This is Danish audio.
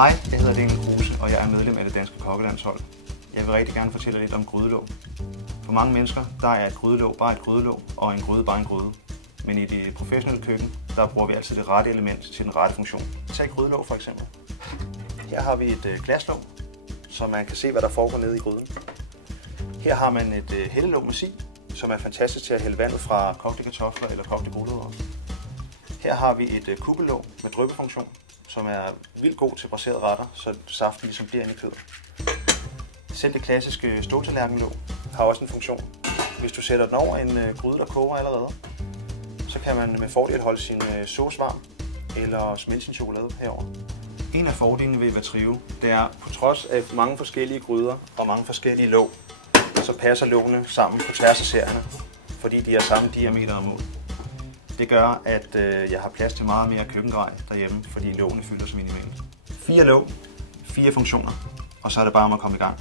Hej, jeg hedder Daniel Kruse, og jeg er medlem af det danske kokkelandshold. Jeg vil rigtig gerne fortælle lidt om grydelåg. For mange mennesker der er et grydelåg bare et grydelåg, og en gryde bare en gryde. Men i det professionelle køkken, der bruger vi altid det rette element til den rette funktion. Tag grydelåg for eksempel. Her har vi et glaslåg, så man kan se, hvad der foregår nede i gryden. Her har man et hældelåg med si, som er fantastisk til at hælde vandet fra kogte kartofler eller kogte gulerødder. Her har vi et kuppellåg med dryppefunktion, som er vildt god til braserede retter, så saften ligesom bliver inde i kødet. Selv det klassiske ståltallerkenlåg har også en funktion. Hvis du sætter den over en gryde, der koger allerede, så kan man med fordel holde sin sauce varm eller smelte sin chokolade herover. En af fordelene ved Vatrive, det er, på trods af mange forskellige gryder og mange forskellige låg, så passer lågene sammen på tværs af serierne, fordi de har samme diameter og mål. Det gør, at jeg har plads til meget mere køkkengrej derhjemme, fordi lågene fylder så minimalt. 4 låg, 4 funktioner, og så er det bare om at komme i gang.